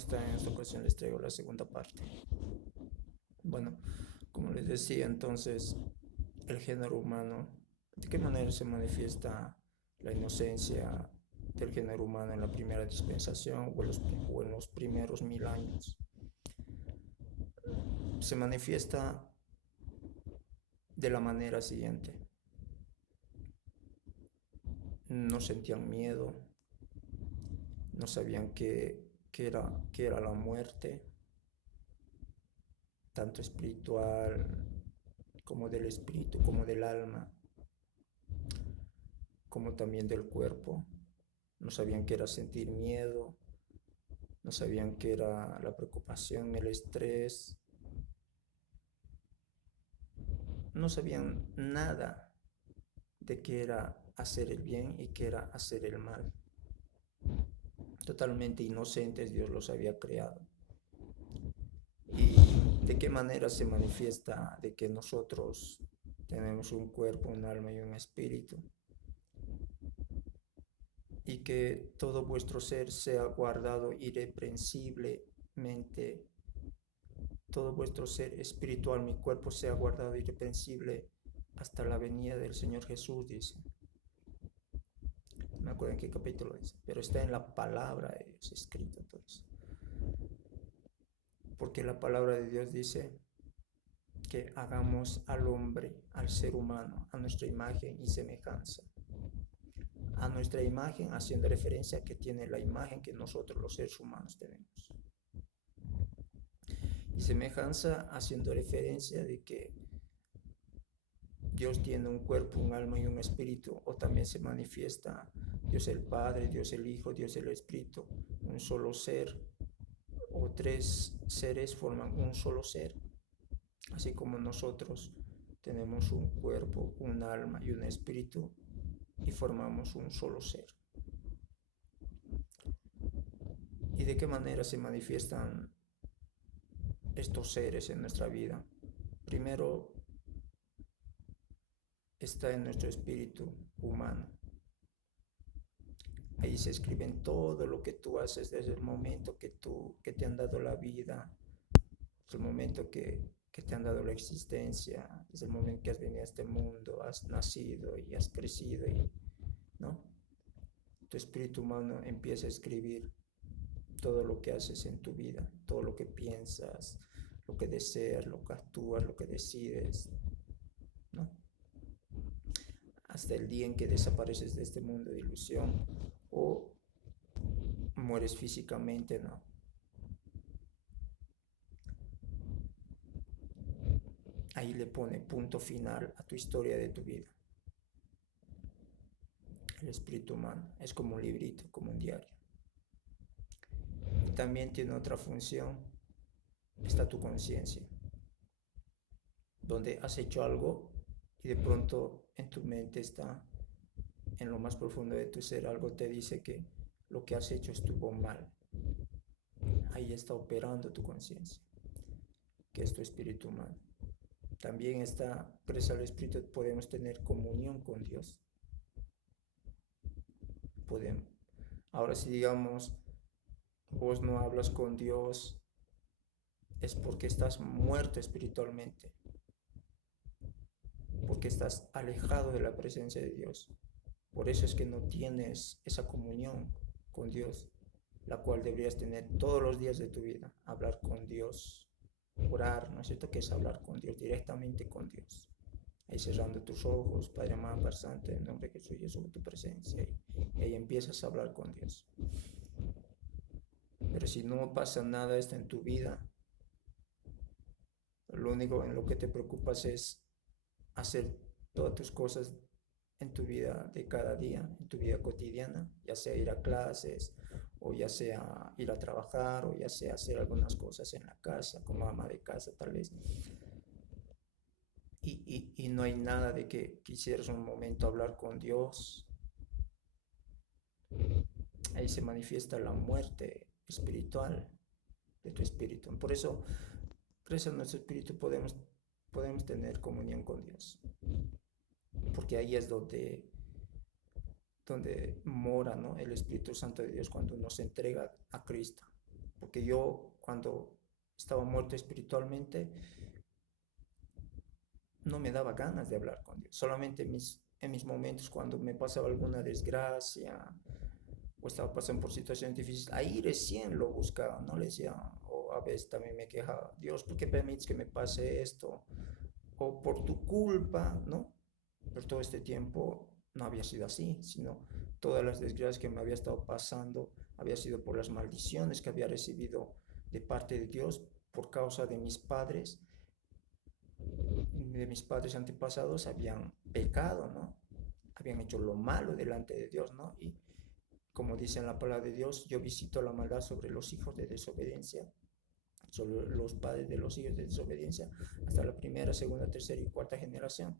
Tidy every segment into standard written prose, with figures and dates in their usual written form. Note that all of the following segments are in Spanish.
está? En esta ocasión les traigo la segunda parte. Bueno, como les decía entonces, el género humano, ¿de qué manera se manifiesta la inocencia del género humano en la primera dispensación o en los primeros 1000 años? Se manifiesta de la manera siguiente. No sentían miedo, no sabían qué era la muerte, tanto espiritual como del espíritu, como del alma, como también del cuerpo. No sabían qué era sentir miedo, no sabían qué era la preocupación, el estrés, no sabían nada de qué era hacer el bien y qué era hacer el mal. Totalmente inocentes Dios los había creado. ¿Y de qué manera se manifiesta de que nosotros tenemos un cuerpo, un alma y un espíritu? Y que todo vuestro ser sea guardado irreprensiblemente, todo vuestro ser espiritual, mi cuerpo sea guardado irreprensible hasta la venida del Señor Jesús, dice. No me acuerdo en qué capítulo dice, pero está en la palabra de Dios escrito todo eso. Porque la palabra de Dios dice que hagamos al hombre, al ser humano, a nuestra imagen y semejanza. A nuestra imagen, haciendo referencia a que tiene la imagen que nosotros los seres humanos tenemos. Y semejanza, haciendo referencia de que Dios tiene un cuerpo, un alma y un espíritu, o también se manifiesta Dios el Padre, Dios el Hijo, Dios el Espíritu, un solo ser, o tres seres forman un solo ser, así como nosotros tenemos un cuerpo, un alma y un espíritu y formamos un solo ser. ¿Y de qué manera se manifiestan estos seres en nuestra vida? Primero está en nuestro espíritu humano. Ahí se escriben todo lo que tú haces desde el momento que te han dado la vida, desde el momento que te han dado la existencia, desde el momento que has venido a este mundo, has nacido y has crecido, ¿no? Tu espíritu humano empieza a escribir todo lo que haces en tu vida, todo lo que piensas, lo que deseas, lo que actúas, lo que decides, ¿no? Hasta el día en que desapareces de este mundo de ilusión o mueres físicamente, ¿no? Ahí le pone punto final a tu historia de tu vida. El espíritu humano es como un librito, como un diario. Y también tiene otra función, está tu conciencia, donde has hecho algo y de pronto en tu mente está, en lo más profundo de tu ser, algo te dice que lo que has hecho estuvo mal. Ahí está operando tu conciencia, que es tu espíritu humano. También está, gracias al espíritu, podemos tener comunión con Dios. Podemos. Ahora, si digamos, vos no hablas con Dios, es porque estás muerto espiritualmente, porque estás alejado de la presencia de Dios. Por eso es que no tienes esa comunión con Dios, la cual deberías tener todos los días de tu vida. Hablar con Dios, orar, ¿no es cierto? Que es hablar con Dios, directamente con Dios. Ahí cerrando tus ojos, Padre amado, Padre Santo, en nombre de Jesús, yo sobre tu presencia. Y ahí empiezas a hablar con Dios. Pero si no pasa nada esto en tu vida, lo único en lo que te preocupas es hacer todas tus cosas en tu vida de cada día, en tu vida cotidiana, ya sea ir a clases, o ya sea ir a trabajar, o ya sea hacer algunas cosas en la casa, como ama de casa tal vez. Y no hay nada de que quisieras un momento hablar con Dios. Ahí se manifiesta la muerte espiritual de tu espíritu. Por eso, gracias a nuestro espíritu podemos tener comunión con Dios. Porque ahí es donde mora, ¿no? El Espíritu Santo de Dios cuando nos entrega a Cristo. porque yo cuando estaba muerto espiritualmente no me daba ganas de hablar con Dios. Solamente en mis momentos cuando me pasaba alguna desgracia o estaba pasando por situaciones difíciles, ahí recién lo buscaba, ¿no? Le decía, o a veces también me quejaba, Dios, ¿por qué permites que me pase esto? O por tu culpa, ¿no? Pero todo este tiempo no había sido así, sino todas las desgracias que me había estado pasando había sido por las maldiciones que había recibido de parte de Dios por causa de mis padres antepasados habían pecado, ¿no? Habían hecho lo malo delante de Dios, ¿no? Y como dice en la palabra de Dios, yo visito la maldad sobre los hijos de desobediencia, sobre los padres de los hijos de desobediencia, hasta la primera, segunda, tercera y cuarta generación.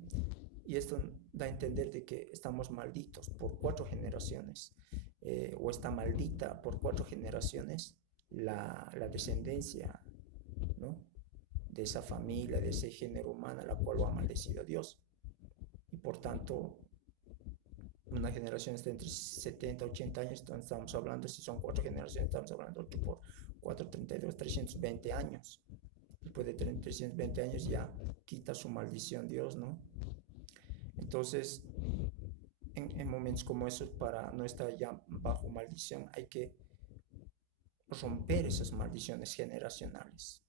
Y esto da a entender de que estamos malditos por 4 generaciones, o está maldita por 4 generaciones la descendencia, ¿no? De esa familia, de ese género humano, a la cual lo ha maldecido Dios. Y por tanto, una generación está entre 70 80 años, entonces estamos hablando, si son 4 generaciones, estamos hablando 8 por 4, 32, 320 años. Después de 320 años ya quita su maldición Dios, ¿no? Entonces, en momentos como esos, para no estar ya bajo maldición, hay que romper esas maldiciones generacionales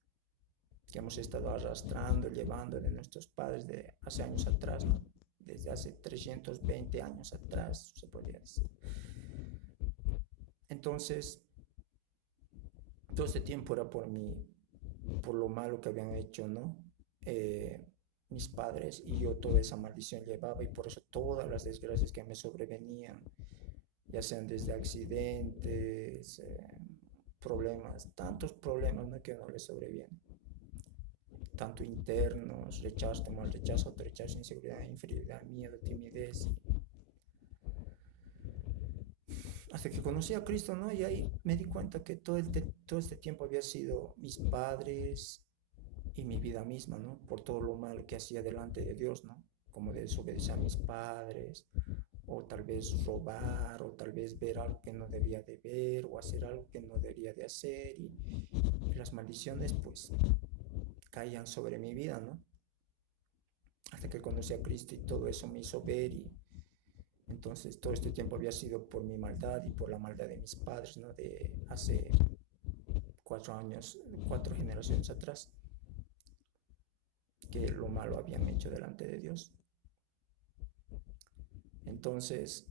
que hemos estado arrastrando, llevando de nuestros padres de hace años atrás, ¿no? Desde hace 320 años atrás, se podría decir. Entonces, todo este tiempo era por lo malo que habían hecho, ¿no? Mis padres, y yo toda esa maldición llevaba, y por eso todas las desgracias que me sobrevenían, ya sean desde accidentes, problemas, tantos problemas, ¿no? Que no les sobrevienen, tanto internos, rechazo, temor, rechazo, autorrechazo, inseguridad, inferioridad, miedo, timidez, hasta que conocí a Cristo, ¿no? Y ahí me di cuenta que todo este tiempo había sido mis padres y mi vida misma, ¿no? Por todo lo malo que hacía delante de Dios, ¿no? Como desobedecer a mis padres, o tal vez robar, o tal vez ver algo que no debía de ver, o hacer algo que no debería de hacer, y las maldiciones, pues, caían sobre mi vida, ¿no? Hasta que conocí a Cristo y todo eso me hizo ver, y entonces todo este tiempo había sido por mi maldad y por la maldad de mis padres, ¿no? De hace 4 años, 4 generaciones atrás, que lo malo habían hecho delante de Dios. Entonces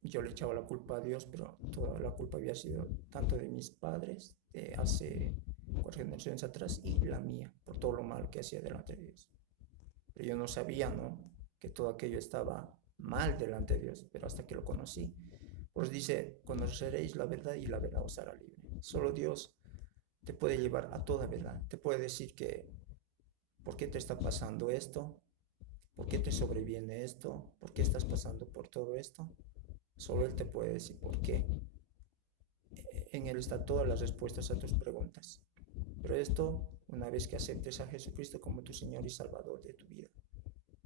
yo le echaba la culpa a Dios, pero toda la culpa había sido tanto de mis padres de hace 4 generaciones atrás y la mía, por todo lo malo que hacía delante de Dios. Pero yo no sabía, ¿no? Que todo aquello estaba mal delante de Dios, pero hasta que lo conocí. Pues dice, conoceréis la verdad y la verdad os hará libre. Solo Dios te puede llevar a toda verdad. Te puede decir que, ¿por qué te está pasando esto? ¿Por qué te sobreviene esto? ¿Por qué estás pasando por todo esto? Solo Él te puede decir por qué. En Él están todas las respuestas a tus preguntas. Pero esto, una vez que aceptes a Jesucristo como tu Señor y Salvador de tu vida,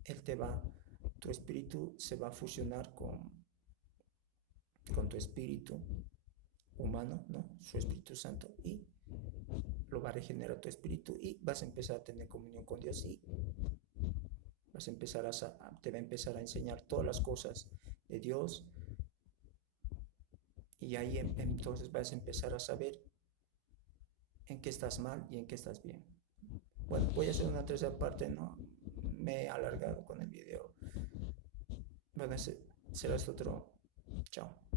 Él te va, tu espíritu se va a fusionar con tu espíritu humano, ¿no? Su Espíritu Santo, y lo va a regenerar tu espíritu, y vas a empezar a tener comunión con Dios, y vas a empezar te va a empezar a enseñar todas las cosas de Dios, y ahí entonces vas a empezar a saber en qué estás mal y en qué estás bien. Bueno, voy a hacer una tercera parte, ¿no? Me he alargado con el video. Bueno, será hasta otro. Chao.